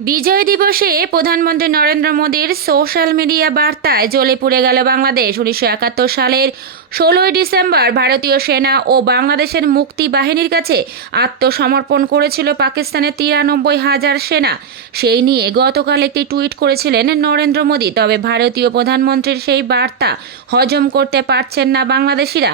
বিজয় দিবসে প্রধানমন্ত্রী নরেন্দ্র মোদীর সোশ্যাল মিডিয়া বার্তায় জ্বলে পুড়ে গেল বাংলাদেশ। উনিশশো একাত্তর সালের ষোলোই ডিসেম্বর ভারতীয় সেনা ও বাংলাদেশের মুক্তি বাহিনীর কাছে আত্মসমর্পণ করেছিল পাকিস্তানের তিরানব্বই হাজার সেনা। সেই নিয়ে গতকাল একটি টুইট করেছিলেন নরেন্দ্র মোদী। তবে ভারতীয় প্রধানমন্ত্রীর সেই বার্তা হজম করতে পারছেন না বাংলাদেশিরা।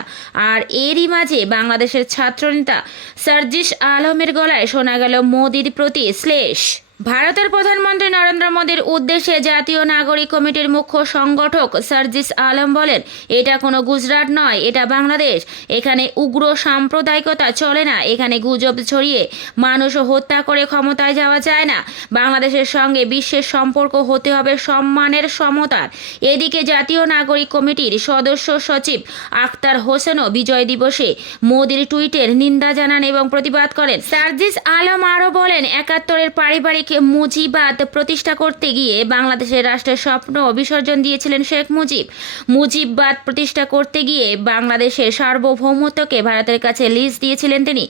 আর এরই মাঝে বাংলাদেশের ছাত্রনেতা সার্জিস আলমের গলায় শোনা গেল মোদির প্রতি শ্লেষ। ভারতের প্রধানমন্ত্রী নরেন্দ্র মোদীর উদ্দেশ্যে জাতীয় নাগরিক কমিটির মুখ্য সংগঠক সার্জিস আলম বলেন, এটা কোনো গুজরাট নয়, এটা বাংলাদেশ। এখানে উগ্র সাম্প্রদায়িকতা চলে না, এখানে গুজব ছড়িয়ে মানুষ হত্যা করে ক্ষমতায় যাওয়া যায় না। বাংলাদেশের সঙ্গে বিশ্বের সম্পর্ক হতে হবে সম্মানের সমতার। এদিকে জাতীয় নাগরিক কমিটির সদস্য সচিব আক্তার হোসেনও বিজয় দিবসে মোদির টুইটের নিন্দা জানান এবং প্রতিবাদ করেন। সার্জিস আলম আরও বলেন, একাত্তরের পারিবারিক মুজিবাদ প্রতিষ্ঠা করতে গিয়ে বাংলাদেশের রাষ্ট্রের স্বপ্ন বিসর্জন দিয়েছিলেন শেখ মুজিব। মুজিববাদ প্রতিষ্ঠা করতে গিয়ে বাংলাদেশের সার্বভৌমত্বকে ভারতের কাছে লিজ দিয়েছিলেন তিনি।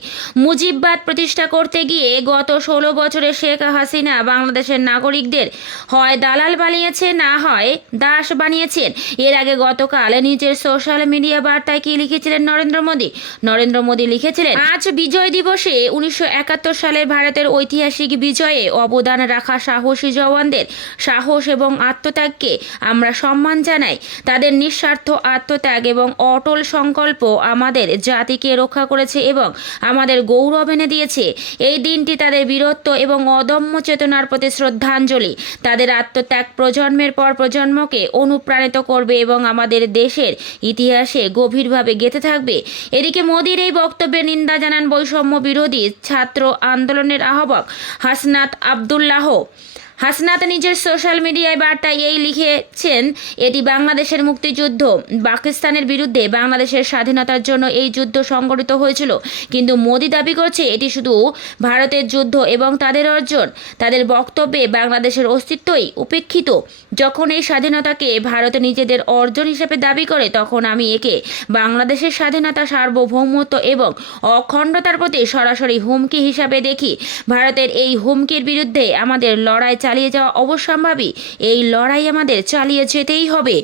মুজিববাদ প্রতিষ্ঠা করতে গিয়ে গত ষোলো বছরে শেখ হাসিনা বাংলাদেশের নাগরিকদের হয় দালাল বানিয়েছে, না হয় দাস বানিয়েছেন। এর আগে গতকাল নিজের সোশ্যাল মিডিয়া বার্তায় কি লিখেছিলেন নরেন্দ্র মোদী? নরেন্দ্র মোদী লিখেছিলেন, আজ বিজয় দিবসে উনিশশো একাত্তর সালের ভারতের ঐতিহাসিক বিজয়ে অবদান রাখা সাহসী জওয়ানদের সাহস এবং আত্মত্যাগকে আমরা সম্মান জানাই। তাদের নিঃস্বার্থ আত্মত্যাগ এবং অটল সংকল্প আমাদের জাতিকে রক্ষা করেছে এবং আমাদের গৌরব এনে দিয়েছে। এই দিনটি তাদের বীরত্ব এবং অদম্য চেতনার প্রতি শ্রদ্ধাঞ্জলি। তাদের আত্মত্যাগ প্রজন্মের পর প্রজন্মকে অনুপ্রাণিত করবে এবং আমাদের দেশের ইতিহাসে গভীরভাবে গেঁথে থাকবে। এদিকে মোদির এই বক্তব্যে নিন্দা জানান বৈষম্য বিরোধী ছাত্র আন্দোলনের আহ্বায়ক হাসনাত আবদুল্লাহ হাসনাত নিজের সোশ্যাল মিডিয়ায় বার্তায় এই লিখেছেন, এটি বাংলাদেশের মুক্তিযুদ্ধ। পাকিস্তানের বিরুদ্ধে বাংলাদেশের স্বাধীনতার জন্য এই যুদ্ধ সংগঠিত হয়েছিল। কিন্তু মোদি দাবি করছে, এটি শুধু ভারতের যুদ্ধ এবং তাদের অর্জন। তাদের বক্তব্যে বাংলাদেশের অস্তিত্বই উপেক্ষিত। যখন এই স্বাধীনতাকে ভারত নিজেদের অর্জন হিসেবে দাবি করে, তখন আমি একে বাংলাদেশের স্বাধীনতা, সার্বভৌমত্ব এবং অখণ্ডতার প্রতি সরাসরি হুমকি হিসাবে দেখি। ভারতের এই হুমকির বিরুদ্ধে আমাদের লড়াই চালিয়ে যাওয়া অবশ্যম্ভাবী। এই লড়াই আমাদের চালিয়ে যেতেই হবে।